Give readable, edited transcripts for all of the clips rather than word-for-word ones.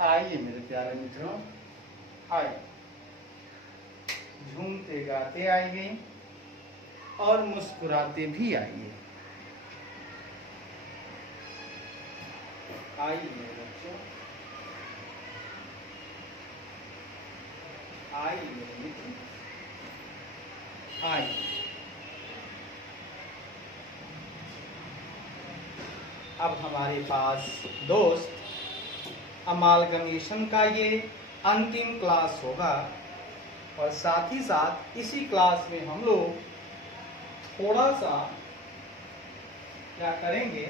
आइए मेरे प्यारे मित्रों, आइए झूमते गाते आइए और मुस्कुराते भी आइए। आइए मेरे बच्चों, आइए मेरे मित्र, आइए। अब हमारे पास दोस्त अमालगमेशन का ये अंतिम क्लास होगा और साथ ही साथ इसी क्लास में हम लोग थोड़ा सा क्या करेंगे,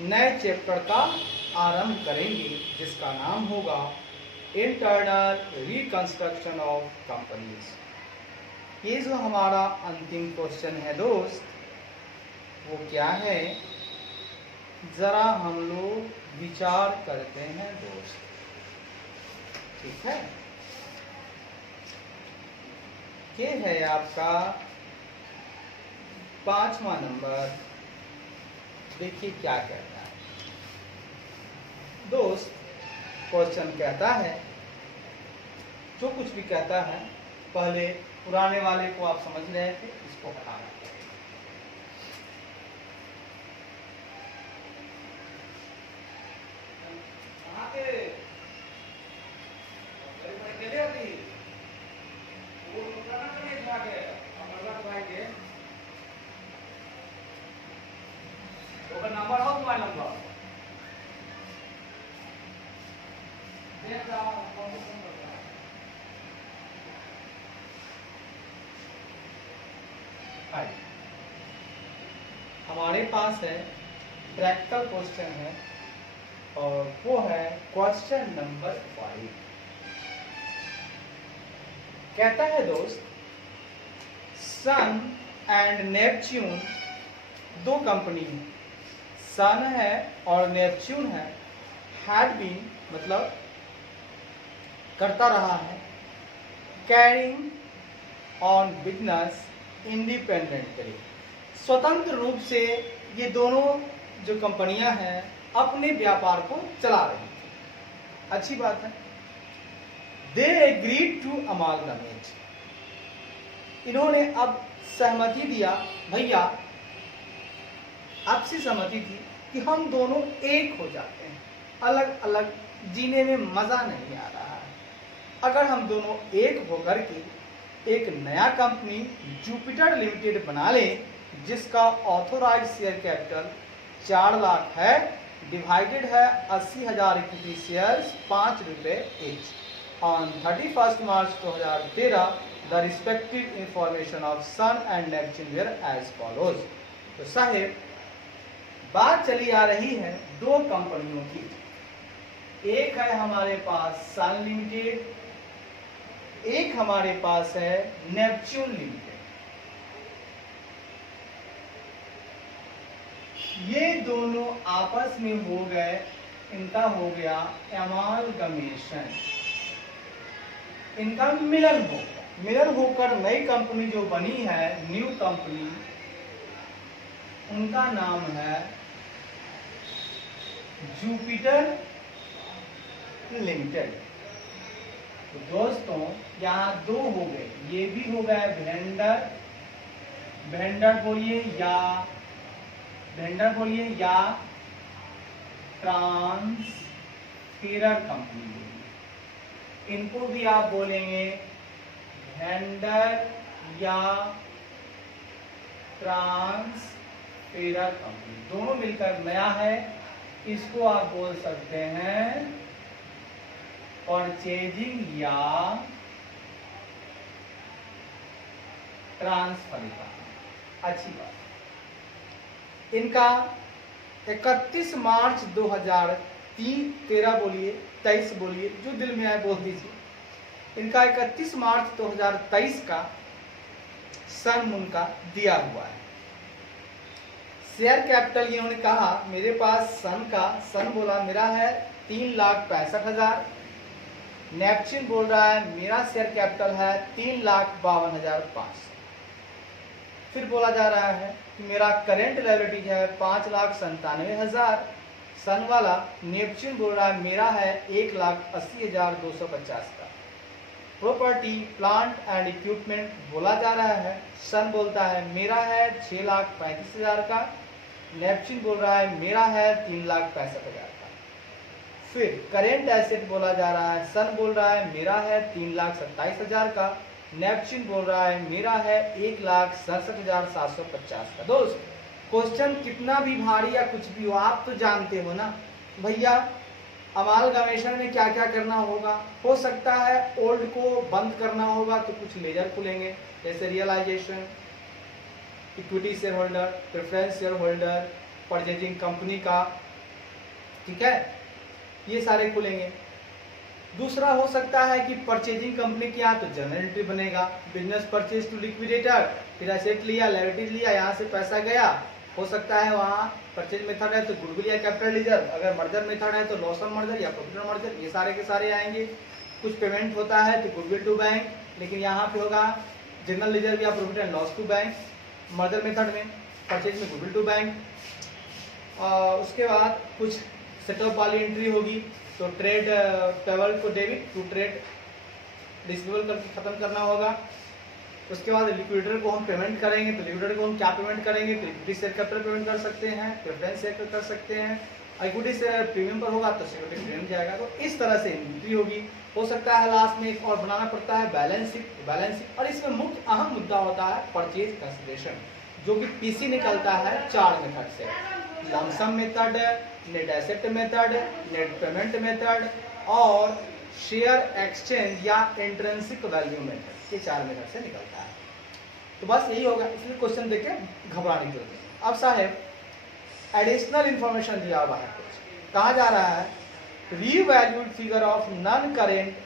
नए चैप्टर का आरंभ करेंगे जिसका नाम होगा इंटरनल रिकंस्ट्रक्शन ऑफ कंपनीज। ये जो हमारा अंतिम क्वेश्चन है दोस्त, वो क्या है, जरा हम लोग विचार करते हैं दोस्त, ठीक है। ये है आपका 5वां नंबर। देखिए क्या कहता है दोस्त। क्वेश्चन कहता है, जो कुछ भी कहता है, पहले पुराने वाले को आप समझ रहे थे, इसको हटाना। नंबर हो मोबाइल नंबर हमारे पास है प्रैक्टिकल क्वेश्चन है और वो है क्वेश्चन नंबर 5। कहता है दोस्त, सन एंड नेपच्यून दो कंपनी है, सन है और नेपच्यून है, हैड बीन मतलब करता रहा है, कैरिंग ऑन बिजनेस इंडिपेंडेंटली, स्वतंत्र रूप से ये दोनों जो कंपनियां हैं अपने व्यापार को चला रही थी। अच्छी बात है। दे एग्रीड टू अमालगमेट, इन्होंने अब सहमति दिया, भैया आपसी सहमति थी कि हम दोनों एक हो जाते हैं, अलग अलग जीने में मजा नहीं आ रहा है। अगर हम दोनों एक होकर के एक नया कंपनी जुपिटर लिमिटेड बना लें, जिसका ऑथोराइज शेयर कैपिटल 4 लाख है, डिवाइडेड है 80,000 इक्विटी शेयर्स 5 रुपए each. On 31 March 2013 the respective information of Sun and Neptune were as follows. तो साहेब, बात चली आ रही है दो कंपनियों की। एक है हमारे पास सन लिमिटेड, एक हमारे पास है नेपच्यून लिमिटेड। ये दोनों आपस में हो गए, इनका हो गया अमालगमेशन, इनका मिलन हो गया। मिलन होकर नई कंपनी जो बनी है, न्यू कंपनी, उनका नाम है जुपिटर लिमिटेड। तो दोस्तों यहाँ दो हो गए, ये भी हो गया वेंडर, वेंडर बोलिए या वेंडर बोलिए या ट्रांसफेरर कंपनी बोलिए, इनको भी आप बोलेंगे वेंडर या ट्रांसफेरर कंपनी, दोनों मिलकर नया है। इसको आप बोल सकते हैं परचेजिंग या ट्रांसफर। अच्छी बात। इनका 31 मार्च 2013 बोलिए, 23 बोलिए, जो दिल में आए बोल दीजिए। इनका 31 मार्च 2023 का सन मून का दिया हुआ है। शेयर कैपिटल इन्होंने कहा मेरे पास सन बोला मेरा है 3,65,000, नेपच्यून बोल रहा है मेरा शेयर कैपिटल है 3,52,500। फिर बोला जा रहा है कि मेरा करेंट लायबिलिटीज है 5,97,000, सन वाला नेपच्यून बोल रहा है मेरा है 1,80,250 का। प्रॉपर्टी प्लांट एंड इक्विपमेंट बोला जा रहा है, सन बोलता है मेरा है 6,35,000 का। नेपच्यून बोल रहा है मेरा है 3,65,000 का। फिर करेंट एसेट बोला जा रहा है, सन बोल रहा है मेरा है 3,27,000 का। नेपच्यून बोल रहा है मेरा है 1,67,750 का। दोस्त क्वेश्चन कितना भी भारी या कुछ भी हो, आप तो जानते हो ना भैया अमालगमेशन में क्या क्या करना होगा। हो सकता है ओल्ड को बंद करना होगा तो कुछ लेजर खुलेंगे, जैसे realisation, equity share holder, preference share holder, purchasing company का, ठीक है, ये सारे खुलेंगे। दूसरा हो सकता है कि परचेजिंग कंपनी किया तो जर्नल एंट्री बनेगा, बिजनेस परचेज टू लिक्विडेटर, फिर एसेट लिया, लायबिलिटीज लिया, यहाँ से पैसा गया। हो सकता है वहाँ परचेज मेथड है तो गुडविल या कैपिटल रिजर्व, अगर मर्जर मेथड है तो लॉस ऑफ मर्जर या प्रॉफिट ऑफ मर्जर, ये सारे के सारे आएंगे। कुछ पेमेंट होता है तो गुडविल टू बैंक, लेकिन यहाँ पे होगा जनरल रिजर्व या profit and loss to bank. Merger method में परचेज में गुडविल टू बैंक। उसके बाद कुछ सेटअप वाली एंट्री होगी तो ट्रेड पेबल को डेबिट टू ट्रेड रिसीवेबल करके खत्म करना होगा। उसके बाद लिक्विडेटर को हम पेमेंट करेंगे तो लिक्विडेटर को हम क्या पेमेंट करेंगे, तो इक्विटी शेयर कैपिटल पेमेंट कर सकते हैं, प्रेफरेंस शेयर कर सकते हैं। इक्विटी शेयर प्रीमियम पर होगा तो सिक्योरिटी प्रीमियम जाएगा। तो इस तरह से एंट्री होगी। हो सकता है लास्ट में एक और बनाना पड़ता है बैलेंस शीट, और इसमें मुख्य अहम मुद्दा होता है परचेज कंसिडरेशन, जो कि पीसी निकलता है 4 मेथड से, lump sum method, net asset method, net payment method और शेयर एक्सचेंज या इंट्रिंसिक वैल्यू मेथड। ये 4 मेथड से निकलता है। तो बस यही होगा, इसलिए क्वेश्चन देख के घबराने की जरूरत नहीं। अब साहेब एडिशनल इंफॉर्मेशन दिया हुआ है, कुछ कहा जा रहा है revalued figure of non current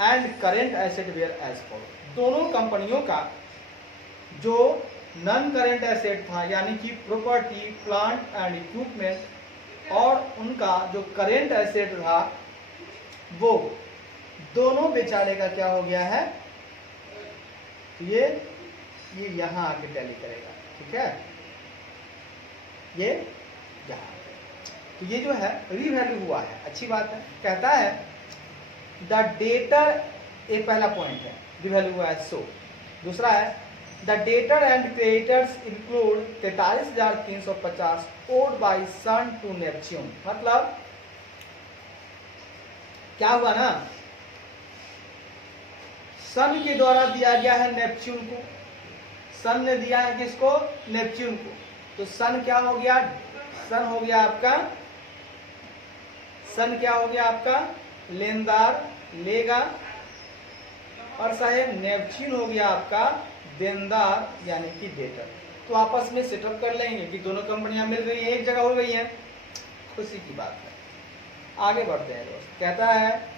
and current asset were as follow. दोनों कंपनियों का जो नॉन करेंट एसेट था यानी कि प्रॉपर्टी प्लांट एंड इक्विपमेंट, और उनका जो करेंट एसेट था वो दोनों बेचारे का क्या हो गया है, ये यहां आके टैली करेगा, ठीक है, ये यहां। तो ये जो है रीवैल्यू हुआ है, अच्छी बात है। कहता है द डेटर, एक पहला पॉइंट है रीवैल्यू हुआ है। सो दूसरा है the debtor and creditors include 43,350 owed by Sun to Neptune. मतलब क्या हुआ ना, सन के द्वारा दिया गया है नेपच्यून को, सन ने दिया है किसको, नेपच्यून को। तो सन क्या हो गया, सन हो गया आपका, सन क्या हो गया आपका लेनदार लेगा, और साहेब नेपच्यून हो गया आपका देनदार यानी कि डेटर। तो आपस में सेटअप कर लेंगे कि दोनों कंपनियां मिल गई, एक जगह हो गई हैं, खुशी की बात है। आगे बढ़ते हैं दोस्त। कहता है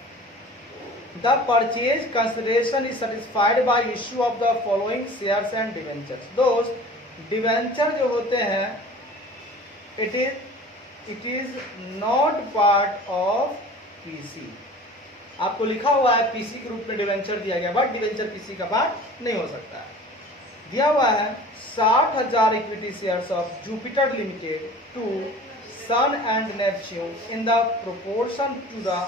the purchase consideration is satisfied by issue of the following shares and debentures. दोस्त डिवेंचर जो होते हैं it is not part of PC. आपको लिखा हुआ है पीसी के रूप में डिवेंचर दिया गया, बट डिवेंचर पीसी का पार्ट नहीं हो सकता है। दिया हुआ है 60,000 equity shares of Jupiter limited to Sun and Neptune in the proportion to the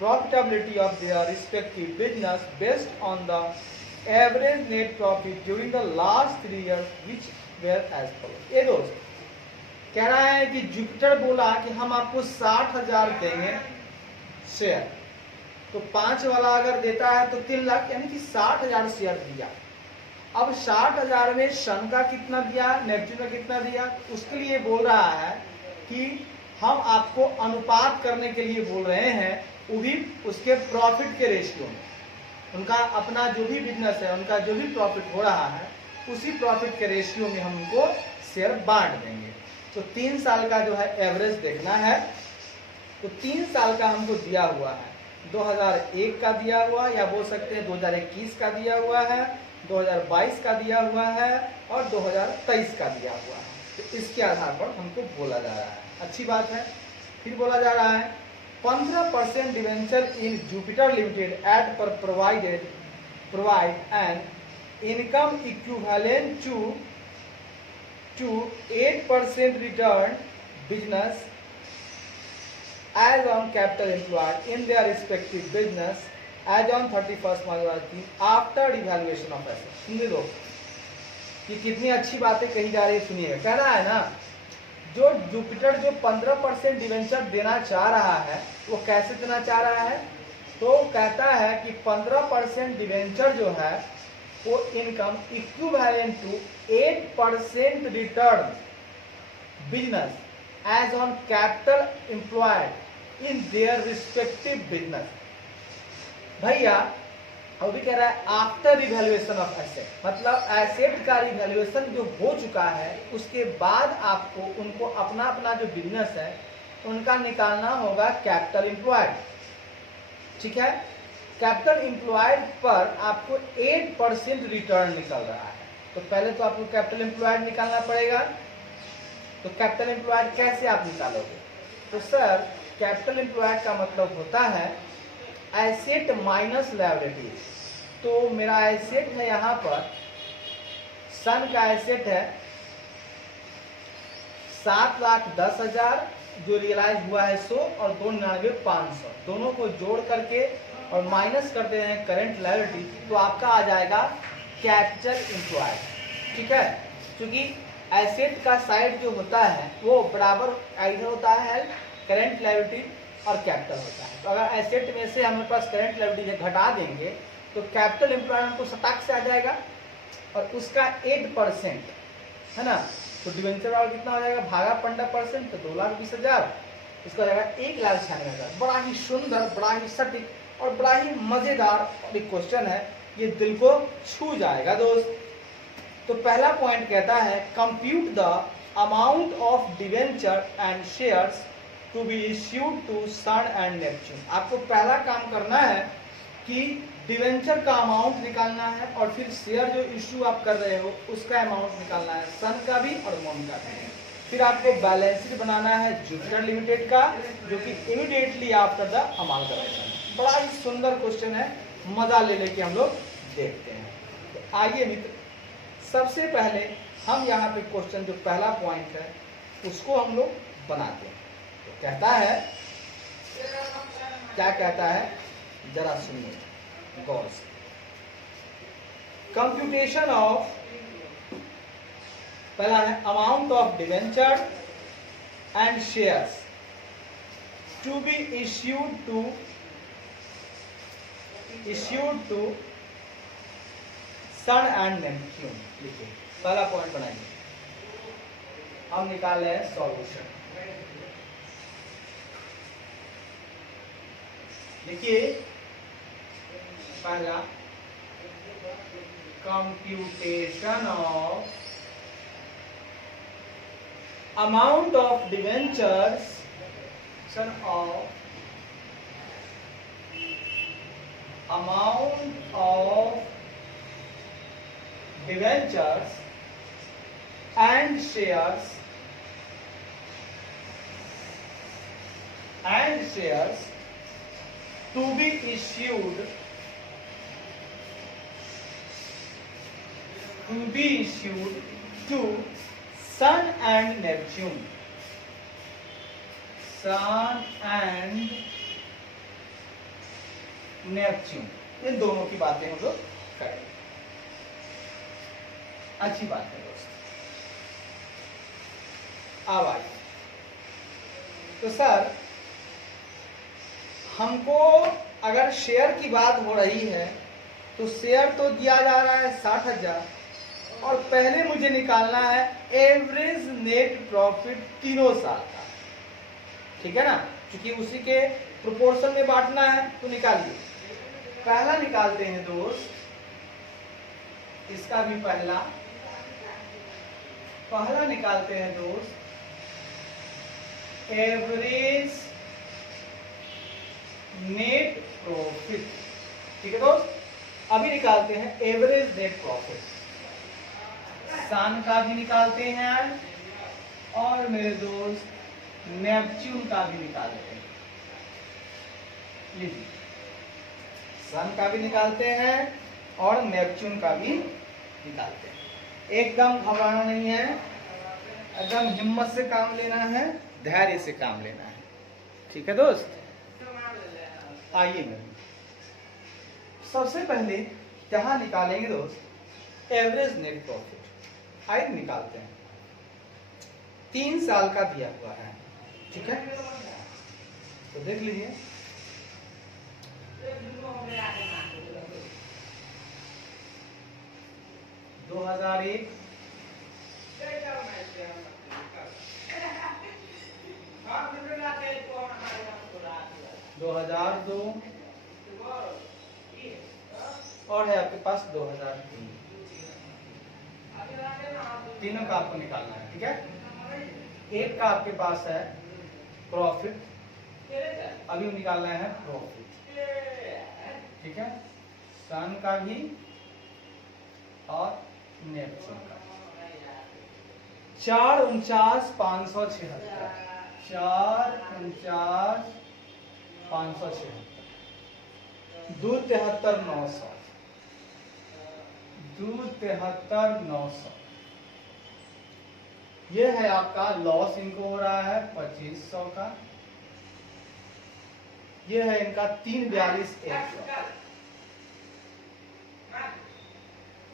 profitability of their respective business based on the average net profit during the last 3 years which were as follows। ये दोस्त कह रहा है कि Jupiter बोला कि हम आपको 60,000 देंगे शेयर, तो 5 वाला अगर देता है तो 3 लाख, यानी कि 60,000 शेयर दिया। अब 60,000 में सन का कितना दिया, नेपच्यून का कितना दिया, उसके लिए बोल रहा है कि हम आपको अनुपात करने के लिए बोल रहे हैं, वो भी उसके प्रॉफिट के रेशियो में। उनका अपना जो भी बिजनेस है, उनका जो भी प्रॉफिट हो रहा है, उसी प्रॉफिट के रेशियो में हम उनको शेयर बांट देंगे। तो 3 साल का जो है एवरेज देखना है। तो 3 साल का हमको दिया हुआ है, 2001 का दिया हुआ, या बोल सकते हैं 2021 का दिया हुआ है, 2022 का दिया हुआ है और 2023 का दिया हुआ है। तो इसके आधार पर हमको बोला जा रहा है, अच्छी बात है। फिर बोला जा रहा है 15% debenture in Jupiter limited at par provide an income equivalent to 8% return business as on capital employed in their respective business as on 31st March after devaluation of assets। सुन दो कि कितनी अच्छी बातें कही जा रही है, सुनिएगा। कहना है ना, जो जुपिटर जो 15% डिवेंचर देना चाह रहा है वो कैसे देना चाह रहा है, तो कहता है कि 15% डिवेंचर जो है वो income equivalent to 8% return business as on capital employed in their respective business. भैया अभी कह रहा है आफ्टर रिवैल्यूएशन ऑफ एसेट, मतलब एसेट का रिवैल्यूएशन जो हो चुका है उसके बाद आपको उनको अपना अपना जो बिजनेस है उनका निकालना होगा कैपिटल एम्प्लॉयड। ठीक है, कैपिटल एम्प्लॉयड पर आपको 8% रिटर्न निकल रहा है, तो पहले तो आपको कैपिटल एम्प्लॉयड निकालना पड़ेगा। तो कैपिटल एम्प्लॉयड कैसे आप निकालोगे, तो सर कैपिटल एम्प्लॉयड का मतलब होता है एसेट माइनस लायबिलिटीज। तो मेरा एसेट है यहाँ पर, सन का एसेट है 7,10,000 जो रियलाइज हुआ है 100 और 2,99,500 दोनों को जोड़ करके और माइनस करते हैं करंट लायबिलिटी, तो आपका आ जाएगा कैपिटल एम्प्लॉयड। ठीक है, क्योंकि एसेट का साइड जो होता है वो बराबर इधर होता है करंट लायबिलिटी और कैपिटल होता है। तो अगर एसेट में से हमारे पास करंट लायबिलिटी घटा देंगे तो कैपिटल एम्प्लॉयड हमको सटाक से आ जाएगा और उसका 8% है ना, तो डिवेंचर वाला कितना हो जाएगा भागा 15% तो 2,20,000, इसका हो जाएगा 1,96,000। बड़ा ही सुंदर, बड़ा ही सटीक और बड़ा ही मजेदार एक क्वेश्चन है, ये दिल को छू जाएगा दोस्त। तो पहला पॉइंट कहता है compute the amount of debenture and shares to be issued to Sun and Neptune. आपको पहला काम करना है कि डिवेंचर का अमाउंट निकालना है और फिर शेयर जो इश्यू आप कर रहे हो उसका अमाउंट निकालना है, सन का भी और मून का भी। फिर आपको बैलेंस शीट बनाना है जुपिटर लिमिटेड का, जो कि इमीडिएटली आफ्टर द अमालगमेशन। बड़ा ही सुंदर क्वेश्चन है, मजा ले लेके हम लोग देखते हैं। तो आइए मित्र, सबसे पहले हम यहाँ पे क्वेश्चन जो पहला पॉइंट है उसको हम लोग बनाते हैं। तो कहता है, क्या कहता है जरा सुनिए गौर से। कंप्यूटेशन ऑफ, पहला है amount of debenture and shares to be issued to Sun and Neptune. लिखिए, पहला पॉइंट बनाइए, हम निकाले सॉल्यूशन। देखिए पहला computation of amount of debentures amount of debentures and shares to be issued to Sun and Neptune. Sun and Neptune, इन दोनों की बातें हम लोग करें। अच्छी बात है दोस्त। अब आइए, तो सर हमको अगर शेयर की बात हो रही है तो शेयर तो दिया जा रहा है 60,000 और पहले मुझे निकालना है एवरेज नेट प्रॉफिट तीनों साल का। ठीक है ना, क्योंकि उसी के प्रोपोर्शन में बांटना है, तो निकालिए। पहला निकालते हैं दोस्त, इसका भी पहला निकालते हैं दोस्त, एवरेज नेट प्रॉफिट। ठीक है दोस्त, अभी निकालते हैं एवरेज नेट प्रॉफिट। सन का भी निकालते हैं और मेरे दोस्त नेपच्यून का भी निकालते हैं। लीजिए, सन का भी निकालते हैं और नेपच्यून का भी निकालते हैं। एकदम घबराना नहीं है, एकदम हिम्मत से काम लेना है, धैर्य से काम लेना है। ठीक है दोस्त, आइए सबसे पहले यहाँ निकालेंगे दोस्त एवरेज नेट प्रॉफिट। आइए निकालते हैं। 3 साल का दिया हुआ है, ठीक है, तो देख लीजिए। दो 2001 2002 और है आपके पास 2003। तीनों का आपको निकालना है, ठीक है। एक का आपके पास है प्रॉफिट, अभी निकालना है प्रॉफिट, ठीक है। सन का भी और नेपच्यून का। 449,576 449,576 273,900 273,900। ये है आपका लॉस, इनको हो रहा है 2500 का। ये है इनका 342,100।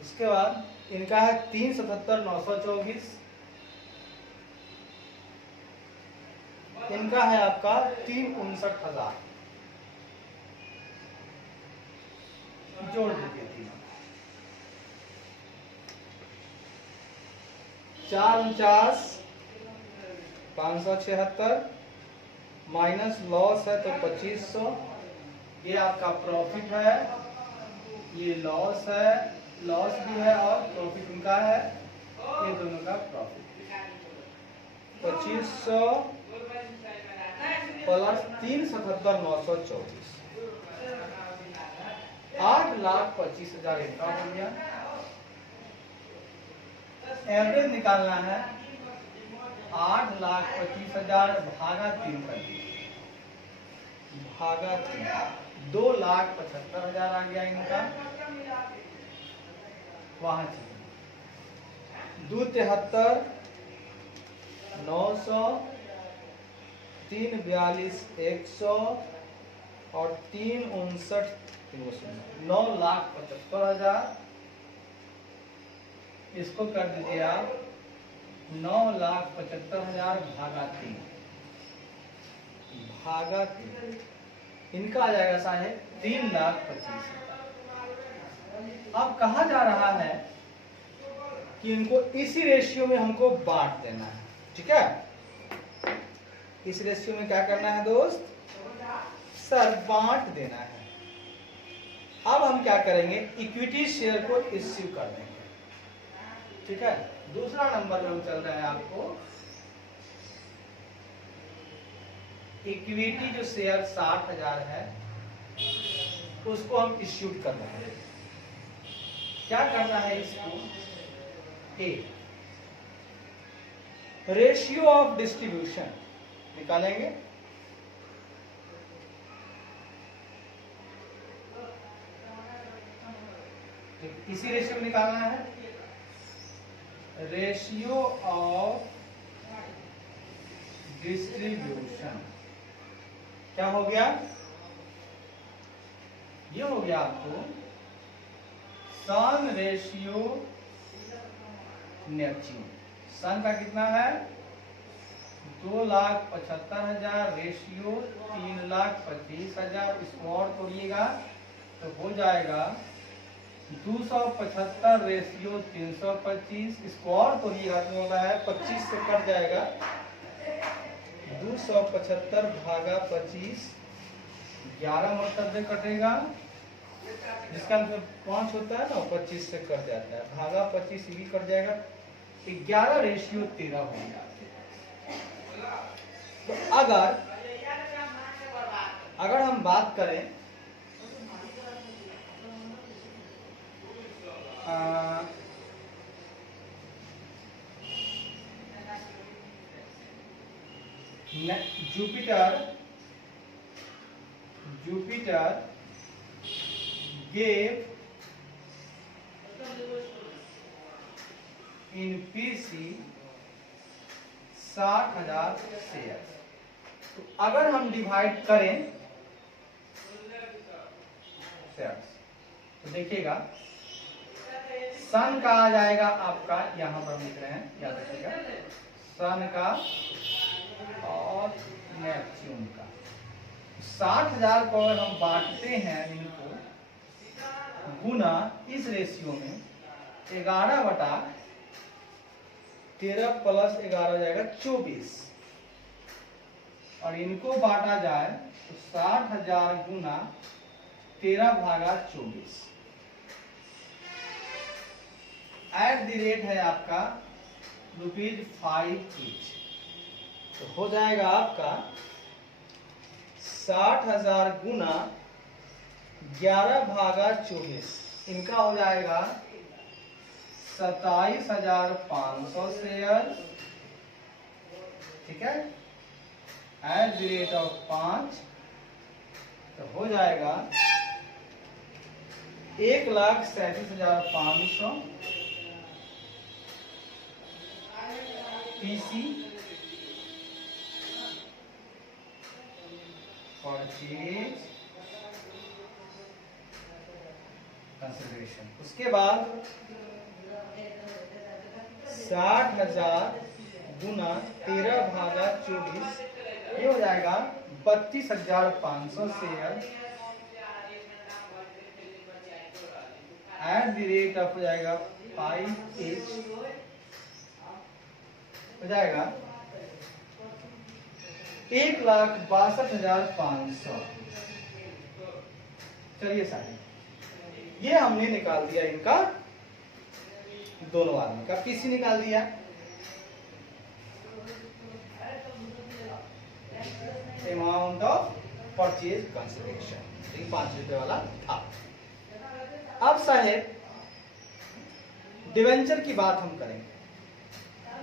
उसके बाद इनका है 377,924। इनका है आपका 359,000। जोड़ दीजिए तीनों। 449,576 माइनस लॉस है तो 2500। ये आपका प्रॉफिट है, ये लॉस है, लॉस भी है और प्रॉफिट उनका है, ये दोनों का प्रॉफिट। 2500 प्लस 377,924 8,25,000 इनका हो गया। एवरेज निकालना है 8,25,000 भागा 3 कर दीजिए, भागा 3 2,75,000 आ गया इनका। वहां 273,900 342,100 और 359,300 9,75,000। इसको कर दीजिए आप 9,75,000 भागा 3 भागा 3। इनका आ जाएगा साहेब 3,25,000। अब कहा जा रहा है कि इनको इसी रेशियो में हमको बांट देना है, ठीक है। इस रेशियो में क्या करना है दोस्त, सर बांट देना है। अब हम क्या करेंगे, इक्विटी शेयर को इश्यू कर देंगे, ठीक है। दूसरा नंबर में हम चल रहे हैं आपको इक्विटी जो शेयर 60,000 है उसको हम इश्यू कर रहे हैं। क्या करना है इसको, ए रेशियो ऑफ डिस्ट्रीब्यूशन निकालेंगे। इसी रेशियो में निकालना है, रेशियो ऑफ डिस्ट्रीब्यूशन। क्या हो गया, ये हो गया आपको सन रेशियो नेपच्यून। सन का कितना है 2,75,000 रेशियो 3,25,000। इसको और तोड़िएगा तो हो जाएगा 275 रेशियो 325। इसको और तोड़िएगा तो होता है 25 से कट जाएगा 275 भागा 25 11 मतलब में कटेगा, जिसका मतलब 5 होता है ना 25 से कट जाता है, भागा 25 भी कट जाएगा, 11 रेशियो 13 हो गया। तो अगर हम बात करें Jupiter gave in PC 60,000 share. तो अगर हम डिवाइड करें तो देखिएगा सन का आ जाएगा आपका, यहां पर लिख रहे हैं, याद रखिएगा, सन का और नेपच्यून का 60,000 को अगर हम बांटते हैं इनको गुना इस रेशियो में 11/13 प्लस 11 हो जाएगा 24, और इनको बांटा जाए तो 60,000 गुना 13/24 एट द रेट है आपका ₹5 ईच। तो हो जाएगा आपका 60,000 गुना 11/24, इनका हो जाएगा 27,500 शेयर, ठीक है, एट द रेट ऑफ 5, तो हो जाएगा 1,37,500 पीसी परचेज कंसिडरेशन। उसके बाद 60,000 गुना 13/24 ये हो जाएगा 32,500 share at the rate of हो जाएगा 5 ईच, हो जाएगा 1,62,500। चलिए साहब, ये हमने निकाल दिया इनका, दोनों आदमी का पीसी निकाल दिया। अमाउंट ऑफ परचेज कंसिडरेशन 5 रुपए वाला था। अब साहेब डिवेंचर की बात हम करेंगे,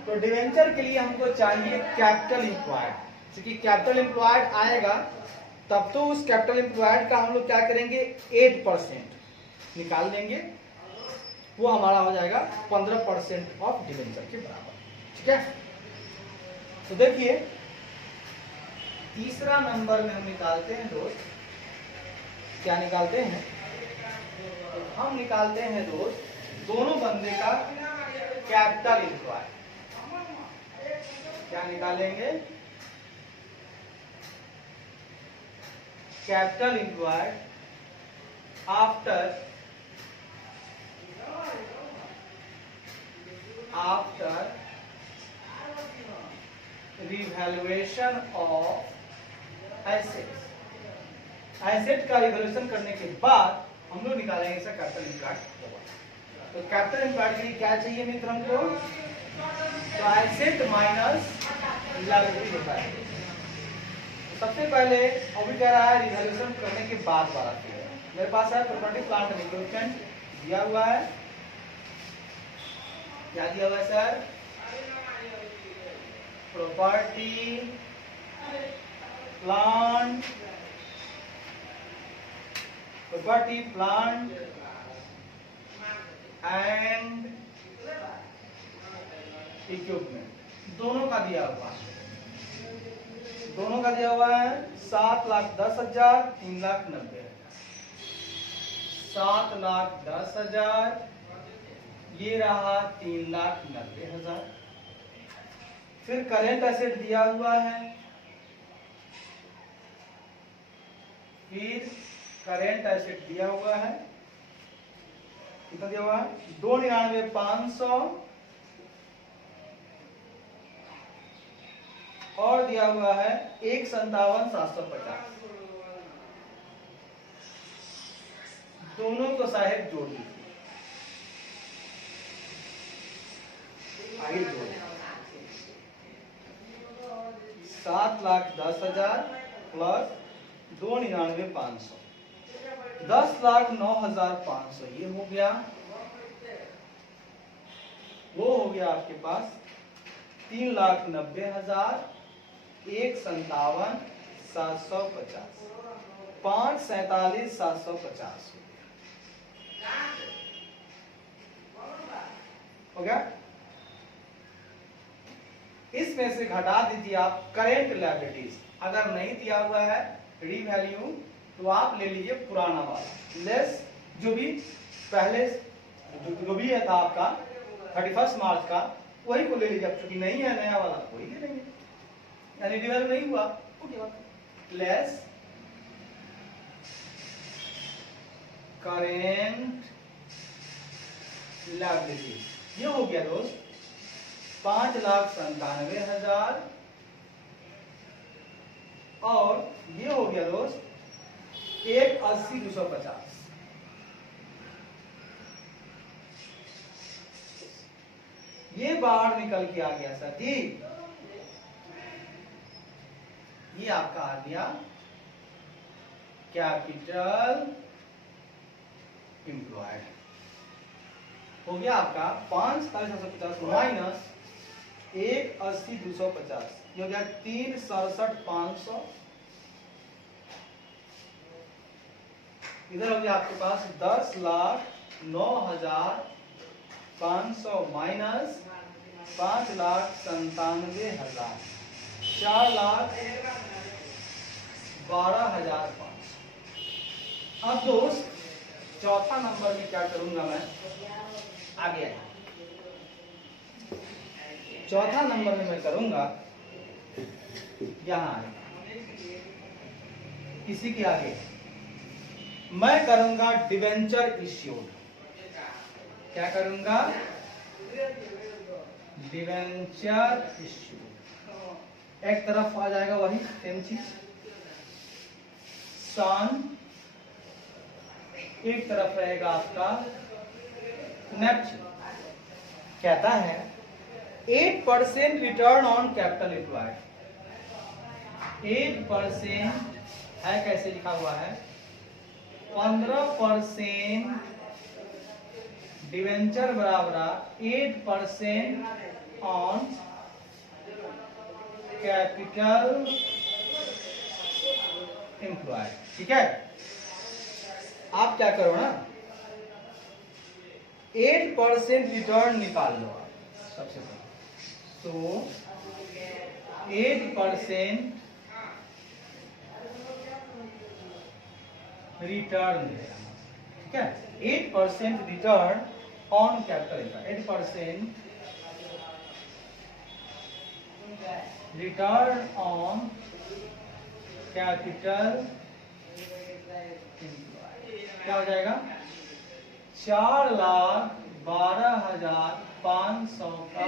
तो डिवेंचर के लिए हमको चाहिए कैपिटल एम्प्लॉयड। क्योंकि कैपिटल एम्प्लॉयड आएगा तब तो उस कैपिटल एम्प्लॉयड का हम लोग क्या करेंगे 8% निकाल देंगे, वो हमारा हो जाएगा 15% ऑफ डिवेंचर के बराबर, ठीक है। तो देखिए तीसरा नंबर में हम निकालते हैं दोस्त, क्या निकालते हैं, तो हम निकालते हैं दोस्त दोनों बंदे का कैपिटल एम्प्लॉयड। क्या निकालेंगे, capital employed after revaluation of assets. Asset का रिवैल्यूएशन करने के बाद हम लोग निकालेंगे इसका कैपिटल एम्प्लॉयड होगा। तो कैपिटल एम्प्लॉयड के लिए क्या चाहिए मित्र हमको, तो एसेट माइनस लायबिलिटी होता है। सबसे पहले अभी कह रहा है रिवैल्यूएशन करने के बाद वाला फिगर। मेरे पास है प्रॉपर्टी प्लांट एंड इक्विपमेंट दिया हुआ है, क्या दिया हुआ है sir, property plant and equipment दोनों का दिया हुआ है, 7,10,000 3,90,000, 7,10,000 ये रहा 3,90,000। फिर करेंट एसेट दिया हुआ है, कितना दिया हुआ है 2,99,500 और दिया हुआ है 1,57,750। दोनों को साहेब जोड़ लीजिए, आगे जोड़ 7,10,000 प्लस 2,99,500 10,09,500 ये हो गया, वो हो गया आपके पास 3,90,000 1,57,750 5,47,750 हो गया। इसमें से घटा दीजिए आप करेंट लायबिलिटीज। अगर नहीं दिया हुआ है री वैल्यू तो आप ले लीजिए पुराना वाला, लेस जो भी पहले जो भी है था आपका 31 मार्च का वही को ले लीजिए। अब चूंकि नहीं है नया वाला वही ले लेंगे, यानी री वैल्यू नहीं हुआ लेस करेंट लायबिलिटी। ये हो गया दोस्त 5,97,000 और ये हो गया दोस्त 1,80,250। ये बाहर निकल के आ गया सर जी, ये आपका आ गया कैपिटल एम्प्लॉयड। हो गया आपका 5,750 माइनस 1,80,250, ये हो गया 3,67,500। इधर हो गया आपके पास 10,09,500 माइनस 5,97,000, 4,12,500। अब दोस्त चौथा नंबर में क्या करूंगा मैं, आगे चौथा नंबर में मैं करूंगा यहां किसी के आगे मैं करूंगा डिवेंचर इश्यूड। क्या करूंगा, डिवेंचर इश्यूड। एक तरफ आ जाएगा वही सेम चीज सन, एक तरफ रहेगा आपका नेप्ट। कहता है 8% रिटर्न ऑन कैपिटल एम्प्लॉयड। 8% है, कैसे लिखा हुआ है, 15% डिवेंचर बराबर 8% ऑन कैपिटल एम्प्लॉयड। ठीक है, आप क्या करो ना 8% रिटर्न निकाल लो सबसे पहले। तो 8% रिटर्न, ठीक है, 8% return on capital, 8% return on capital क्या हो जाएगा, 4,12,500 का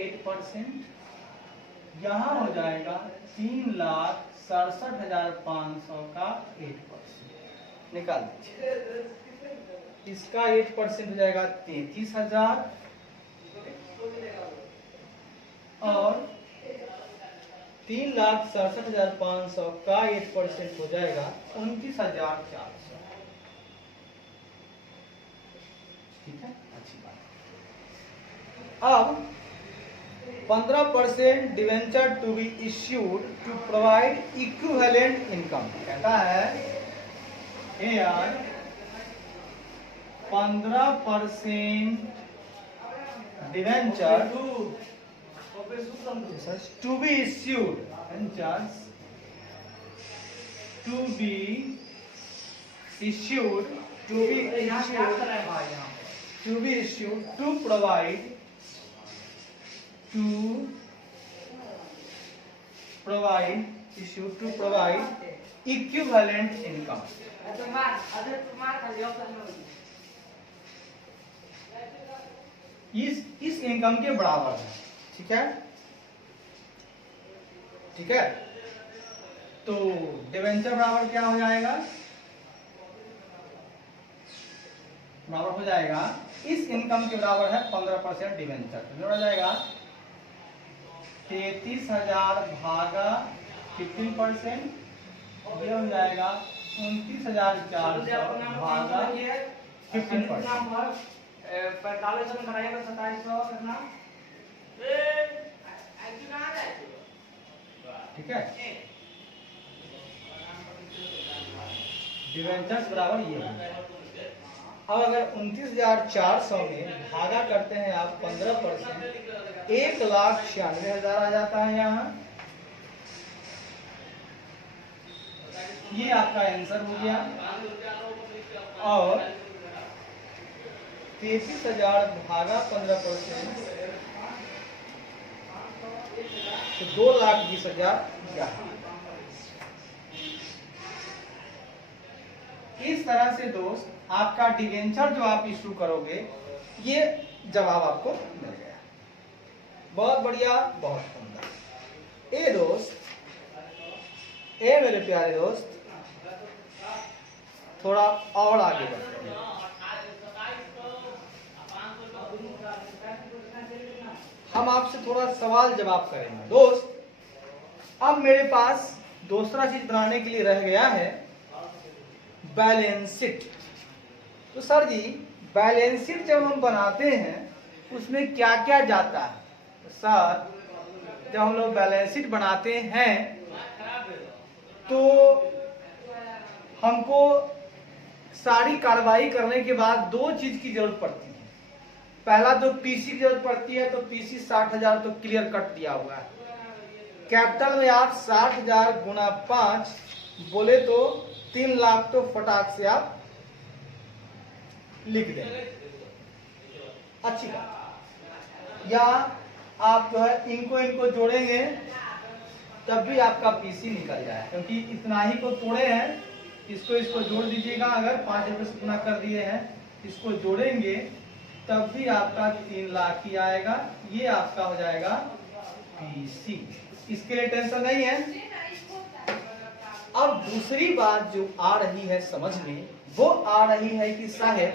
8%, यहां हो जाएगा 3,67,500 का 8%। निकाल दीजिए, इसका 8% हो जाएगा 33,000 और 3,67,500 का 8% हो जाएगा 29,400। ठीक है, अच्छी बात। अब 15% debenture to be issued to provide equivalent income. कहता है यार 15% debenture to be issued, ventures to be issued to provide equivalent income। इस इनकम के बराबर है। ठीक है, ठीक है, तो डिवेंचर बराबर क्या हो जाएगा, बराबर हो जाएगा इस इनकम के बराबर है 15% डिवेंचर, तो जोड़ा जाएगा 33,000 भागा 15%, ये हो जाएगा 29,400 भागा 15%। 45 में कराएगा 2700 करना। ठीक है, डिवेंचर्स बराबर ये है। अब अगर 29,400 में भागा करते हैं आप 15%, 1,96,000 आ जाता है यहाँ। ये आपका आंसर हो गया। और 33,000 भागा 15% तो 2,20,000। इस तरह से दोस्त आपका डिवेंचर जो आप इशू करोगे, ये जवाब आपको मिल गया। बहुत बढ़िया, बहुत सुंदर। ए दोस्त, ए मेरे प्यारे दोस्त, थोड़ा और आगे बढ़ते हैं। हम आपसे थोड़ा सवाल जवाब करेंगे दोस्त। अब मेरे पास दूसरा चीज बनाने के लिए रह गया है बैलेंस शीट। तो सर जी, बैलेंस शीट जब हम बनाते हैं उसमें क्या क्या जाता है? तो सर, जब हम लोग बैलेंस शीट बनाते हैं तो हमको सारी कार्रवाई करने के बाद दो चीज की जरूरत पड़ती है। पहला तो पीसी की जरूरत पड़ती है, तो पीसी 60,000 तो क्लियर कट दिया हुआ है। कैपिटल में आप 60,000 गुना 5 बोले तो 3 लाख तो फटाक से आप लिख देंगे, अच्छी बात। या आप जो है इनको जोड़ेंगे तब भी आपका पीसी निकल जाए, क्योंकि इतना ही को तोड़े हैं। इसको जोड़ दीजिएगा, अगर 5 रुपये से गुना कर दिए हैं, इसको जोड़ेंगे तब भी आपका 3 लाख ही आएगा। ये आपका हो जाएगा पीसी, इसके लिए टेंशन नहीं है। अब दूसरी बात जो आ रही है समझ में, वो आ रही है कि साहब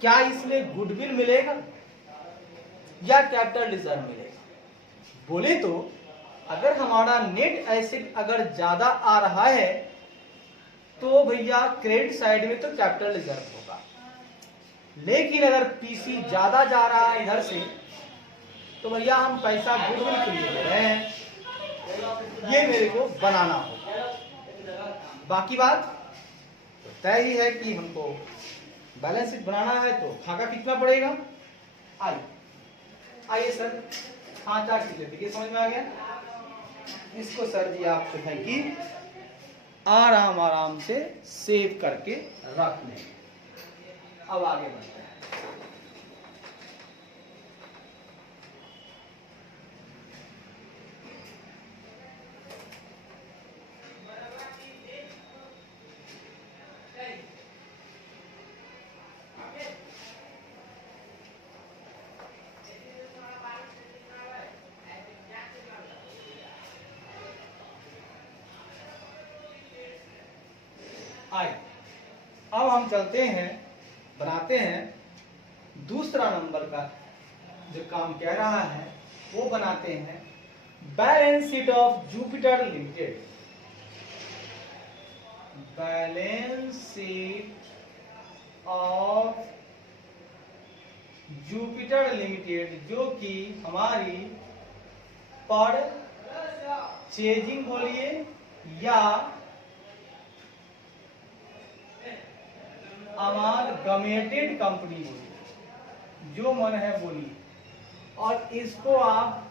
क्या इसमें गुडविल मिलेगा या कैपिटल रिजर्व मिलेगा? बोले तो अगर हमारा नेट एसेट अगर ज्यादा आ रहा है तो भैया क्रेडिट साइड में तो कैपिटल रिजर्व होगा। लेकिन अगर पीसी ज्यादा जा रहा है इधर से तो भैया हम पैसा गुडविल के लिए दे रहे हैं, ये मेरे को बनाना होगा। बाकी बात तो तय ही है कि हमको बैलेंस शीट बनाना है तो खाका कितना पड़ेगा। आइए सर, खांचा खींच लेते, समझ में आ गया। इसको सर जी आप जो है कि आराम से सेव करके रख लें। अब आगे बढ़ते हैं। अब हम चलते हैं, बनाते हैं दूसरा नंबर का जो काम कह रहा है वो बनाते हैं balance sheet of Jupiter limited. Balance sheet of Jupiter limited, जो कि हमारी परचेजिंग बोलिए या अमालगमेटेड कंपनी बोलिए, जो मन है बोलिए। और इसको आप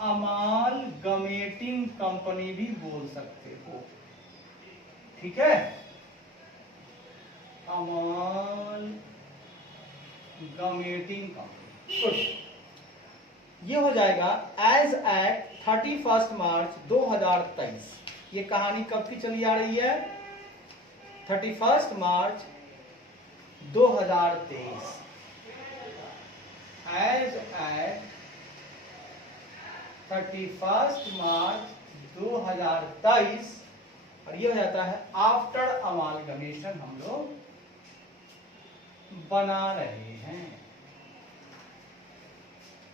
अमालगमेटिंग कंपनी भी बोल सकते हो, ठीक है। अमालगमेटिंग कंपनी, ये हो जाएगा एज एट 31 मार्च 2023। ये कहानी कब की चली आ रही है? 31 मार्च 2023। एज एट 31 मार्च 2023। और ये हो जाता है आफ्टर अमालगमेशन हम लोग बना रहे हैं।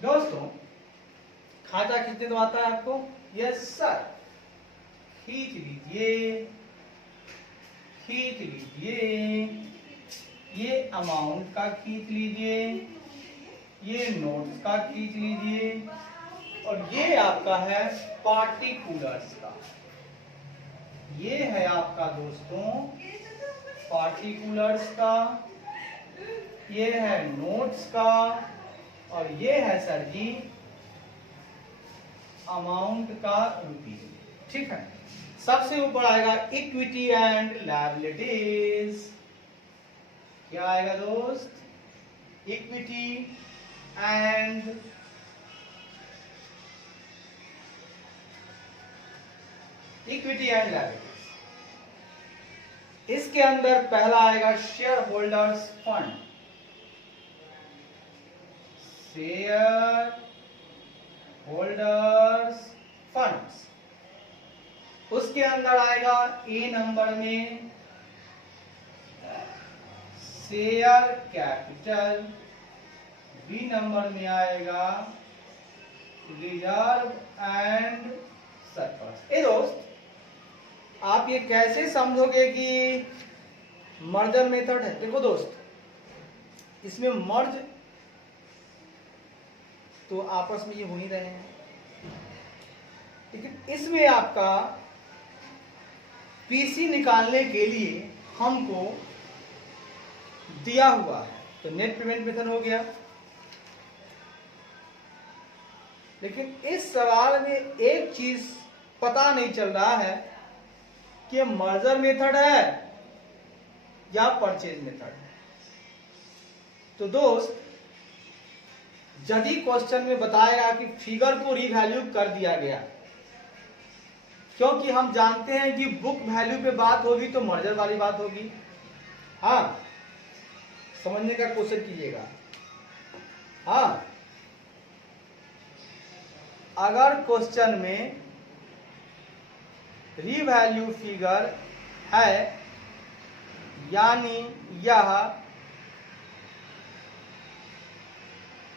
दोस्तों, खाता खींचने तो आता है आपको? यस सर, खींच लीजिए, खींच लीजिए। ये अमाउंट का खींच लीजिए, ये नोट्स का खींच लीजिए, और ये आपका है पार्टिकुलर्स का। ये है आपका दोस्तों पार्टिकुलर्स का, ये है नोट्स का, और ये है सर जी अमाउंट का रुपीज, ठीक है। सबसे ऊपर आएगा इक्विटी एंड लायबिलिटीज। क्या आएगा दोस्त? Equity and liabilities. इसके अंदर पहला आएगा share holders fund. Share holders funds. उसके अंदर आएगा ए नंबर में शेयर कैपिटल, बी नंबर में आएगा रिजर्व एंड सरप्लस। ए दोस्त, आप ये कैसे समझोगे कि मर्जर मेथड है? देखो दोस्त, इसमें मर्ज तो आपस में ये हो ही रहे हैं, लेकिन इसमें आपका पीसी निकालने के लिए हमको दिया हुआ है तो नेट पेमेंट मेथड हो गया। लेकिन इस सवाल में एक चीज पता नहीं चल रहा है कि मर्जर मेथड है या परचेज मेथड है। तो दोस्त, यदि क्वेश्चन में बताएगा कि फिगर को रीवैल्यू कर दिया गया, क्योंकि हम जानते हैं कि बुक वैल्यू पे बात होगी तो मर्जर वाली बात होगी। हाँ, समझने का कोशिश कीजिएगा। हाँ, अगर क्वेश्चन में रीवैल्यू फिगर है यानी यह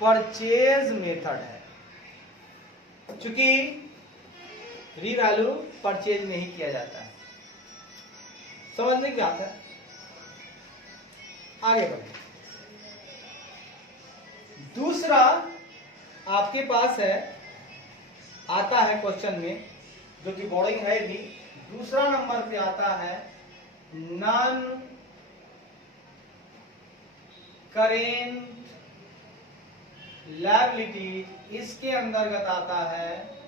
परचेज मेथड है, चूंकि रीवैल्यू परचेज नहीं किया जाता है। समझने की बात है। आगे बढ़े। दूसरा आपके पास है, आता है क्वेश्चन में, जो कि बोर्डिंग है भी, दूसरा नंबर पे आता है नॉन करेंट लायबिलिटी। इसके अंतर्गत आता है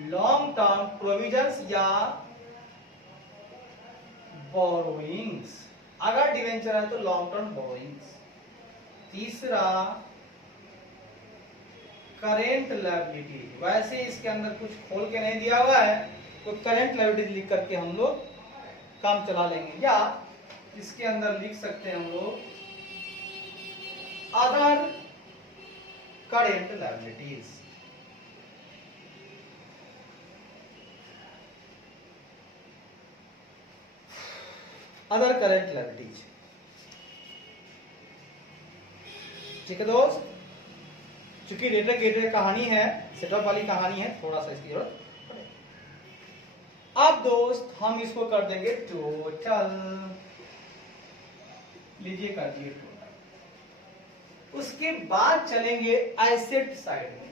लॉन्ग टर्म प्रोविजंस या बोरोइंग्स। अगर डिवेंचर है तो लॉन्ग टर्म बोरोइंग्स। तीसरा करेंट लायबिलिटी। वैसे इसके अंदर कुछ खोल के नहीं दिया हुआ है, तो करेंट लायबिलिटी लिख करके हम लोग काम चला लेंगे, या इसके अंदर लिख सकते हैं हम लोग other current liabilities. Other current liabilities. ठीक है दोस्त, चूंकि रेटर गेटर कहानी है, सेटअप वाली कहानी है, थोड़ा सा इसकी जरूरत पड़ेगी। अब दोस्त हम इसको कर देंगे टोटल। लीजिए कर दिए टोटल। उसके बाद चलेंगे एसेट साइड में।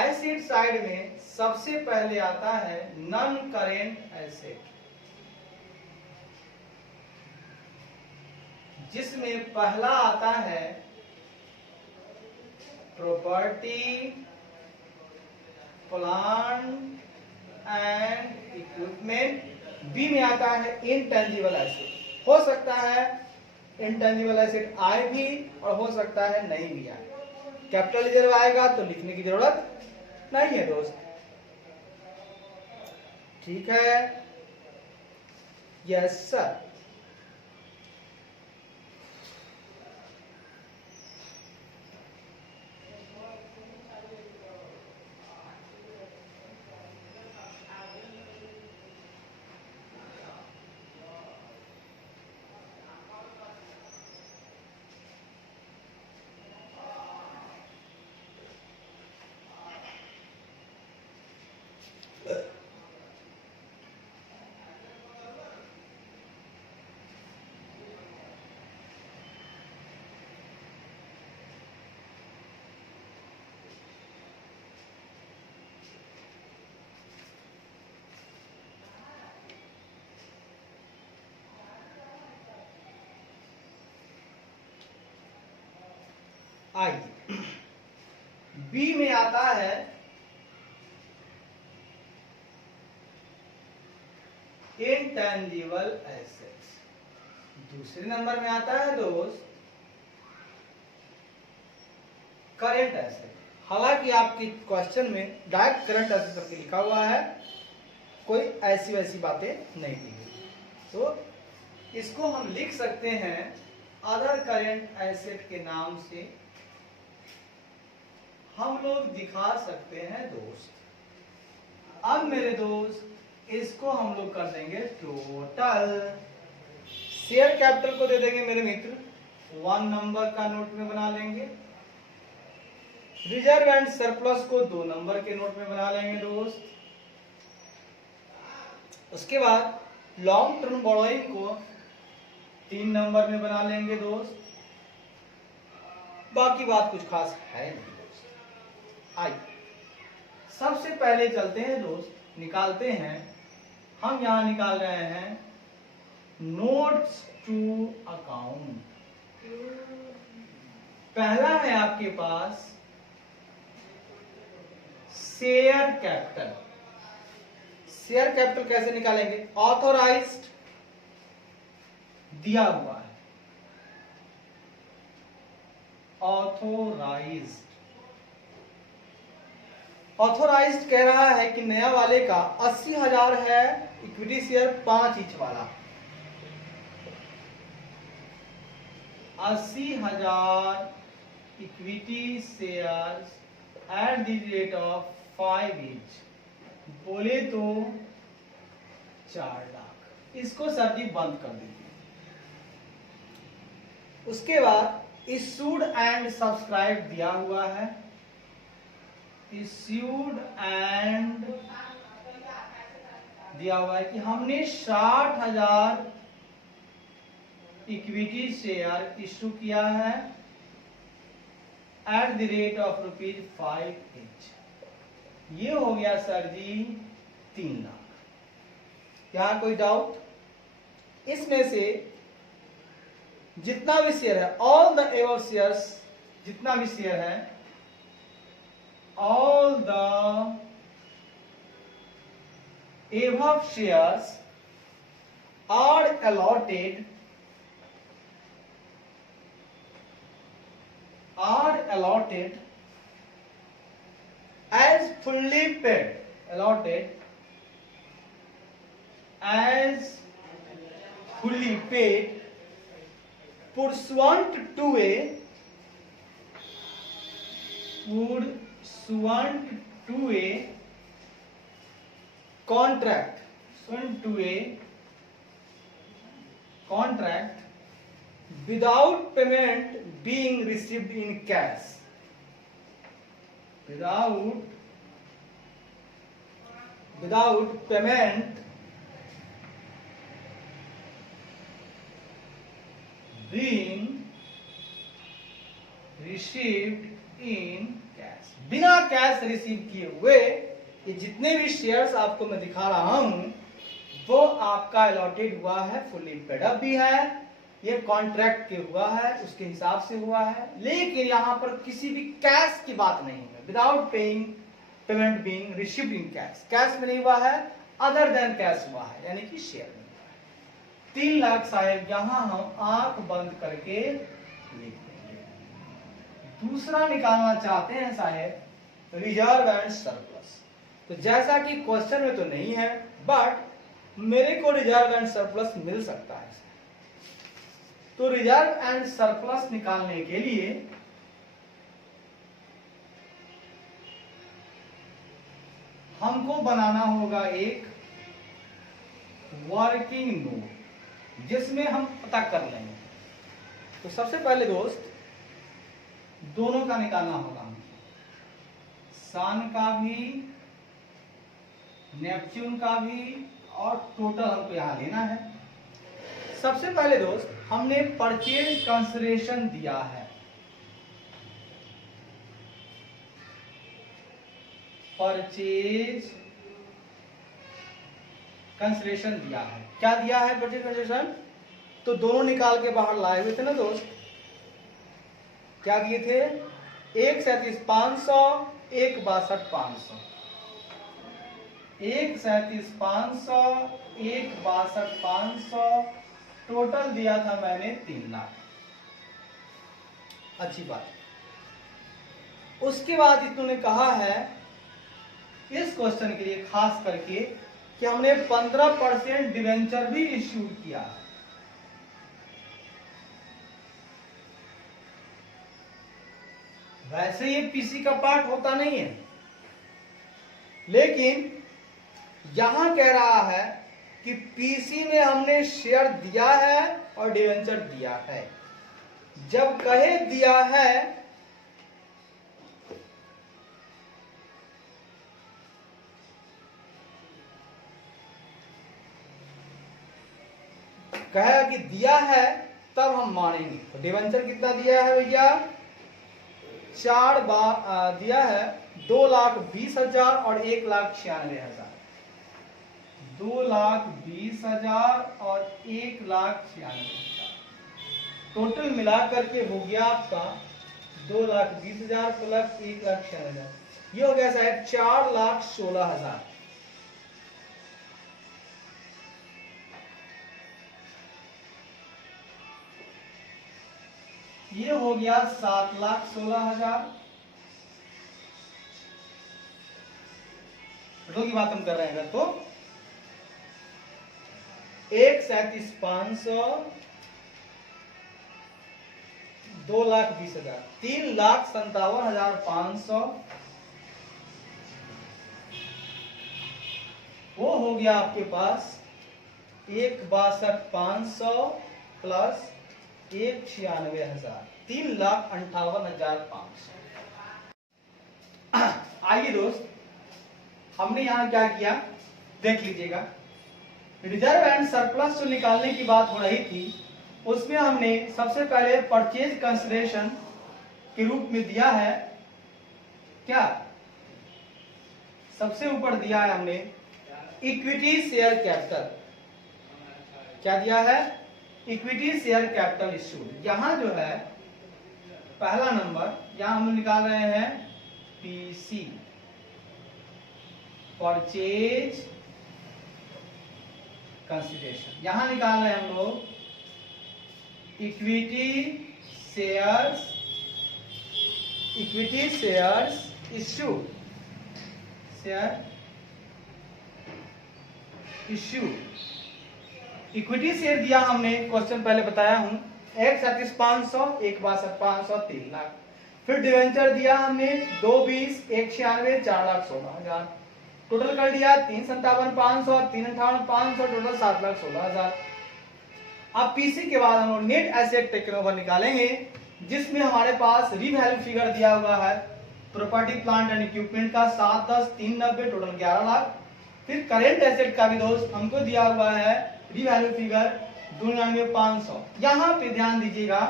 एसेट साइड में सबसे पहले आता है नॉन करेंट एसेट, जिसमें पहला आता है property, plant and equipment. B में आता है इनटेंजिबल एसेट। हो सकता है इनटेंजिबल एसेट आए भी और हो सकता है नहीं भी आए। कैपिटल रिजर्व आएगा तो लिखने की जरूरत नहीं है दोस्त। ठीक है, यस सर। आइए, बी में आता है इंटेंजिबल एसेट्स। दूसरे नंबर में आता है दोस्त करंट एसेट। हालांकि आपके क्वेश्चन में डायरेक्ट करंट एसेट करके लिखा हुआ है, कोई ऐसी वैसी बातें नहीं दी गई, तो इसको हम लिख सकते हैं अदर करंट एसेट के नाम से हम लोग दिखा सकते हैं दोस्त। अब मेरे दोस्त इसको हम लोग कर देंगे टोटल। शेयर कैपिटल को दे देंगे मेरे मित्र 1 नंबर का नोट में बना लेंगे। रिजर्व एंड सरप्लस को 2 नंबर के नोट में बना लेंगे दोस्त। उसके बाद लॉन्ग टर्म बोरोइंग को 3 नंबर में बना लेंगे दोस्त। बाकी बात कुछ खास है नहीं दोस्त। आइए सबसे पहले चलते हैं दोस्त, निकालते हैं। हम यहां निकाल रहे हैं नोट्स टू अकाउंट। पहला है आपके पास शेयर कैपिटल। शेयर कैपिटल कैसे निकालेंगे? ऑथोराइज्ड दिया हुआ है, ऑथोराइज्ड। ऑथोराइज्ड कह रहा है कि नया वाले का 80,000 है इक्विटी शेयर 5 ईच वाला, 80,000 equity shares at the rate of 5 each, बोले तो 4 लाख। इसको सर जी बंद कर दीजिए। उसके बाद इश्यूड एंड सब्सक्राइब दिया हुआ है, इश्यूड एंड दिया हुआ है कि हमने 60,000 इक्विटी शेयर इश्यू किया है at the rate of ₹5 each. ये हो गया सर जी 3 लाख। यहां कोई डाउट? इसमें से जितना भी शेयर है, ऑल द एबव शेयर्स, जितना भी शेयर है, all the above shares are allotted as fully paid, allotted as fully paid pursuant to a contract, without payment being received in cash, without payment being received in cash, बिना cash receive किए हुए ये जितने भी shares आपको मैं दिखा रहा हूं वो आपका अलॉटेड हुआ है, फुल्ली पेड अप भी है, ये कॉन्ट्रैक्ट के हुआ है, उसके हिसाब से हुआ है, लेकिन यहां पर किसी भी कैश की बात नहीं है। Without paying payment being received in cash, cash में नहीं हुआ है, अदर देन कैश हुआ है, यानी कि शेयर में हुआ है। 3 लाख साहेब यहां हम आंख बंद करके लिख देंगे। दूसरा निकालना चाहते हैं साहेब रिजर्व एंड सरप्लस। तो जैसा कि क्वेश्चन में तो नहीं है, बट मेरे को रिजर्व एंड सरप्लस मिल सकता है। तो रिजर्व एंड सरप्लस निकालने के लिए हमको बनाना होगा एक वर्किंग नोट जिसमें हम पता कर लेंगे। तो सबसे पहले दोस्त दोनों का निकालना होगा हमको, सन का भी, नेपच्यून का भी, और टोटल हमको यहां लेना है। सबसे पहले दोस्त हमने परचेज कंसिडरेशन दिया है, परचेज कंसिडरेशन दिया है। क्या दिया है परचेज कंसिडरेशन? तो दोनों निकाल के बाहर लाए हुए थे ना दोस्त, क्या दिए थे? एक 37,500, एक 62,500, एक 37,500, एक 62,500, टोटल दिया था मैंने 3 लाख। अच्छी बात। उसके बाद इन्होंने कहा है इस क्वेश्चन के लिए खास करके कि हमने 15% डिवेंचर भी इश्यू किया है। वैसे ये पीसी का पार्ट होता नहीं है, लेकिन यहां कह रहा है कि पीसी में हमने शेयर दिया है और डिवेंचर दिया है। जब कहे दिया है कहेगा कि दिया है तब हम मानेंगे। तो डिवेंचर कितना दिया है भैया? 4 बार दिया है 2,20,000 और 1,96,000। 2,20,000 और 1,96,000 टोटल मिलाकर के हो गया आपका 2,20,000 प्लस 1,96,000, ये हो गया साहब 4,16,000। ये हो गया 7,16,000। की बात हम कर रहे हैं तो 1,37,500, 2,20,000, 3,57,500, वो हो गया आपके पास 1,62,500 प्लस 1,96,000, 3,58,500। आइए दोस्त, हमने यहां क्या किया देख लीजिएगा। रिजर्व एंड सरप्लस जो निकालने की बात हो रही थी उसमें हमने सबसे पहले परचेज कंसिडरेशन के रूप में दिया है क्या? सबसे ऊपर दिया है हमने इक्विटी शेयर कैपिटल। क्या दिया है? Equity share capital issue. यहां जो है पहला नंबर, यहां हम निकाल रहे हैं पीसी, परचेज कंसिडरेशन। यहां निकाल रहे हैं हम लोग equity shares issue, share issue. Equity share दिया हमने, क्वेश्चन पहले बताया हूं, 1,37,500, 1,62,500, 3 लाख। फिर डिवेंचर दिया हमने 2,20, 1,96, 4,16,000। टोटल कर दिया 3,57,500, 3,58,500, टोटल 7,16,000। अब पीसी के बाद हम लोग नेट एसेट टेकन ओवर निकालेंगे, जिसमें हमारे पास रीवैल्यू फिगर दिया हुआ है प्रॉपर्टी प्लांट एंड इक्विपमेंट का 7, 10, 3, 90, टोटल 11 लाख। फिर करेंट एसेट का भी दोस्त हमको दिया हुआ है रीवैल्यू फिगर 92,500। यहां पे ध्यान दीजिएगा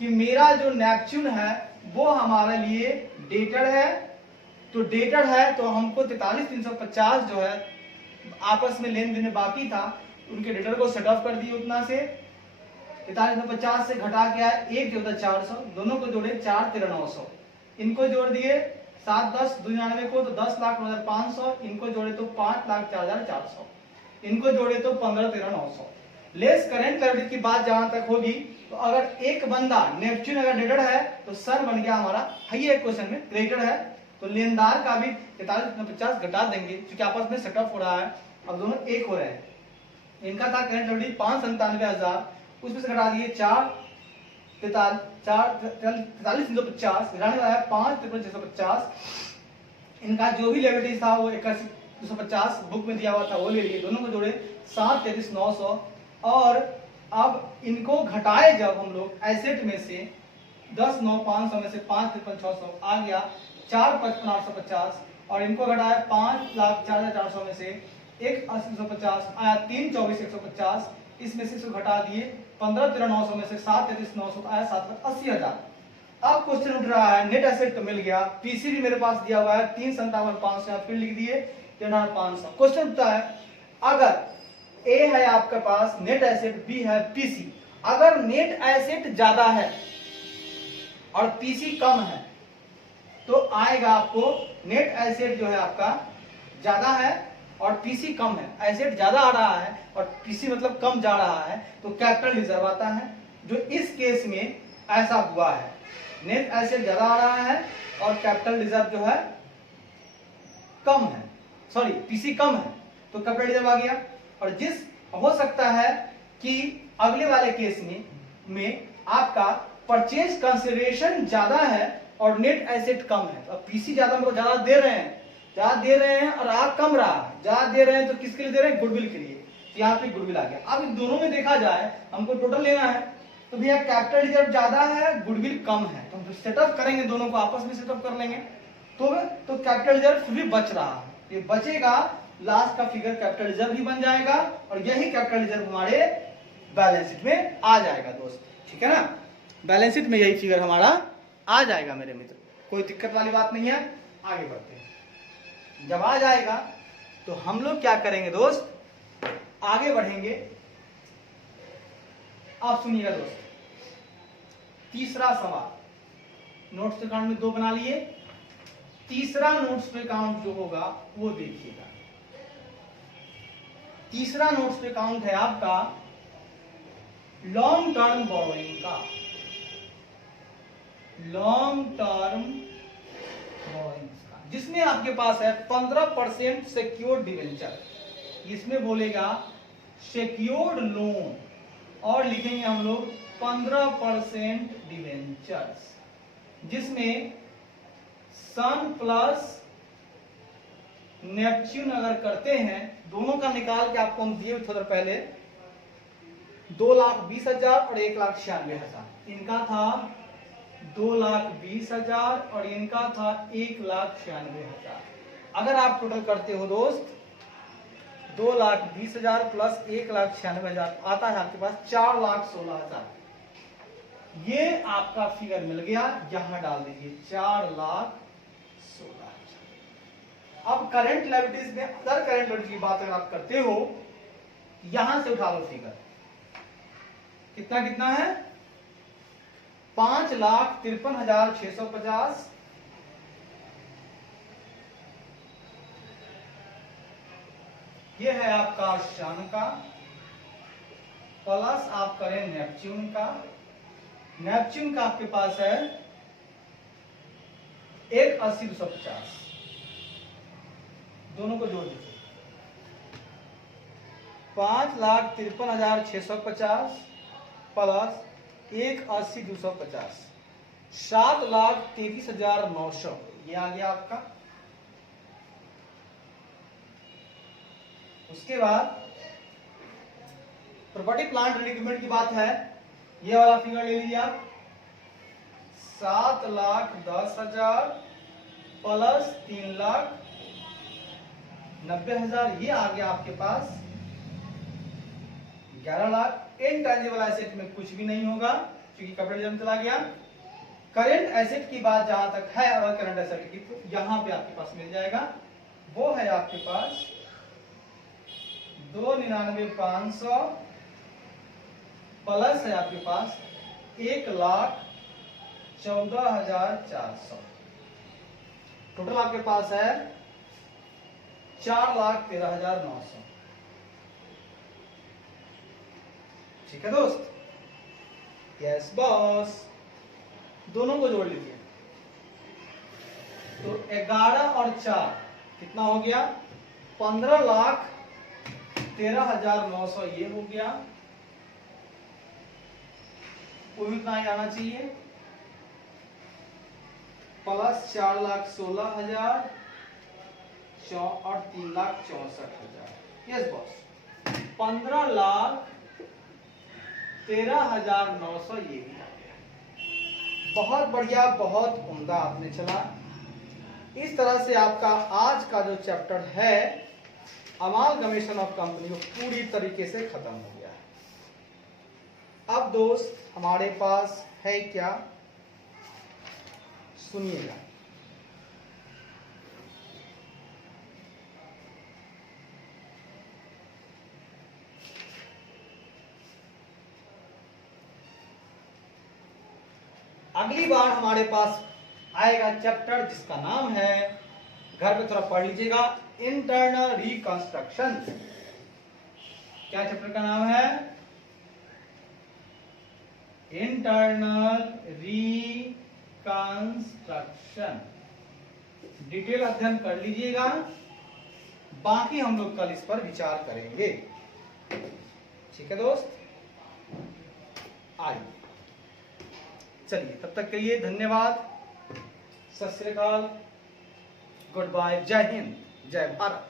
कि मेरा जो नेपच्यून है वो हमारे लिए डेटेड है, तो डेटेड है तो हमको 43,350 जो है आपस में लेन देन बाकी था, उनके डेटर को सेट ऑफ कर दिए। उतना से 43,50 से घटा के आया 1 14 400, दोनों को जोड़े 4,13,900, इनको जोड़ दिए 7, 10, 99 को तो 10,09,500, इनको जोड़े तो 5,04,400, इनको जोड़े तो 15,13,900। लेस करेंट लायबिलिटी की बात जहां तक होगी तो अगर एक बंदा नेपच्यून अगर डेटेड है तो सर बन गया हमारा, है क्वेश्चन में क्रेडिटेड है तो लेनदार का भी 43,50 घटा देंगे क्योंकि आपस में सेट ऑफ हो रहा है। अब दोनों एक हो रहे हैं। इनका था करेंट लायबिलिटी 5,97,000, उसमें से घटा दिए 43,350, घटाने वाला है 5,53,650। इनका जो भी लायबिलिटी था वो 81,250 बुक में दिया हुआ था वो ले लिए, दोनों को जोड़े 7,33,900। और अब इनको घटाए जब हम लोग एसेट में से 10,9,500 में से 5,53,600 आ गया 4,55,850, और इनको घटाया 5,04,400 में से 1,80,250 आया 3,24,150, इसमें से इसको घटा दिए 15,13,900 में से 7,33,900 आया 7,80,000। अब क्वेश्चन उठ रहा है नेट एसेट तो मिल गया, पीसी भी मेरे पास दिया हुआ है 3,57,500, फिर लिख दिए 3,500। क्वेश्चन उठता है अगर ए है आपके पास नेट एसेट, बी है पीसी, अगर नेट एसेट ज्यादा है और पीसी कम है तो आएगा आपको नेट एसेट जो है आपका ज्यादा है और पीसी कम है। एसेट ज्यादा आ रहा है और पीसी मतलब कम जा रहा है, तो कैपिटल रिजर्व आता है। जो इस केस में ऐसा हुआ है, नेट एसेट ज्यादा आ रहा है और कैपिटल रिजर्व जो है कम है, सॉरी पीसी कम है, तो कैपिटल रिजर्व आ गया। और जिस हो सकता है कि अगले वाले केस में आपका परचेज कंसिडरेशन ज्यादा है और नेट एसेट कम है। तो पीसी ज्यादा मतलब ज्यादा दे रहे हैं और आ कम रहा है। ज्यादा दे रहे हैं तो किसके लिए दे रहे हैं? गुडविल के लिए। तो यहाँ पे गुडविल आ गया। अब इन दोनों में देखा जाए, हमको टोटल लेना है, तो भैया कैपिटल रिजर्व ज्यादा है, गुडविल कम है, तो हम सेटअप करेंगे, दोनों को आपस में सेटअप कर लेंगे। तो कैपिटल रिजर्व फिर भी बच रहा है, ये बचेगा, लास्ट का फिगर कैपिटल रिजर्व ही बन जाएगा और यही कैपिटल रिजर्व हमारे बैलेंस शीट में आ जाएगा दोस्त। ठीक है ना, बैलेंस शीट में यही फिगर हमारा आ जाएगा मेरे मित्र, कोई दिक्कत वाली बात नहीं है। आगे बढ़ते हैं। जब आ जाएगा तो हम लोग क्या करेंगे दोस्त, आगे बढ़ेंगे। आप सुनिएगा दोस्त, तीसरा सवाल, नोट्स अकाउंट में 2 बना लिए, तीसरा नोट्स पे काउंट जो होगा वो देखिएगा। तीसरा नोट्स पे काउंट है आपका लॉन्ग टर्म बोरोइंग का, लॉन्ग टर्म बोरोइंग्स का, जिसमें आपके पास है 15% सिक्योर्ड डिवेंचर, इसमें बोलेगा सिक्योर्ड लोन और लिखेंगे हम लोग 15% डिवेंचर्स, जिसमें सन प्लस नेपच्यून अगर करते हैं, दोनों का निकाल के आपको हम दिए थोड़ा पहले, 2,20,000 और 1,96,000। इनका था 2,20,000 और इनका था 1,96,000। अगर आप टोटल करते हो दोस्त 2,20,000 प्लस 1,96,000 आता है आपके पास 4,16,000। ये आपका फिगर मिल गया, यहां डाल दीजिए 4,16,000। अब करंट लायबिलिटीज में अदर करंट लायबिलिटी की बात अगर आप करते हो, यहां से उठा लो फिगर, कितना कितना है, 5,53,650, ये है आपका सन का, प्लस आप करें नेपच्यून का। नेपच्यून का आपके पास है 1,80,250, दोनों को जोड़ दीजिए, 5,53,650 प्लस 1,80,250, 7,33,900, ये आ गया आपका। उसके बाद प्रॉपर्टी प्लांट एंड इक्विपमेंट की बात है, ये वाला फिगर ले लीजिए आप, 7,10,000 प्लस 3,90,000, ये आ गया आपके पास 11 लाख। इनटेंजिबल एसेट में कुछ भी नहीं होगा क्योंकि कैपिटल रिजर्व चला गया। करंट एसेट की बात जहां तक है, अगर करंट एसेट की, तो यहां पे आपके पास मिल जाएगा, वो है आपके पास 2,99,500 प्लस है आपके पास 1,14,400, टोटल आपके पास है 4,13,900। ठीक है दोस्त, यस बॉस, दोनों को जोड़ लीजिए, तो 11 और 4 कितना हो गया, 15,13,900 ये हो गया, कोई उतना ही आना चाहिए, प्लस 4,16,000 और 3,64,000, यस बॉस, 15,13,900 ये भी आ गया। बहुत बढ़िया, बहुत उम्दा आपने चला। इस तरह से आपका आज का जो चैप्टर है अमालगमेशन ऑफ कंपनी वो पूरी तरीके से खत्म हो गया है। अब दोस्त हमारे पास है क्या, सुनिएगा। अगली बार हमारे पास आएगा चैप्टर जिसका नाम है, घर पे थोड़ा पढ़ लीजिएगा, इंटरनल रिकंस्ट्रक्शन। क्या चैप्टर का नाम है? Internal reconstruction. डिटेल अध्ययन कर लीजिएगा, बाकी हम लोग कल इस पर विचार करेंगे। ठीक है दोस्त, आइए चलिए, तब तक के लिए धन्यवाद, सत श्री अकाल, गुड बाय, जय हिंद, जय भारत।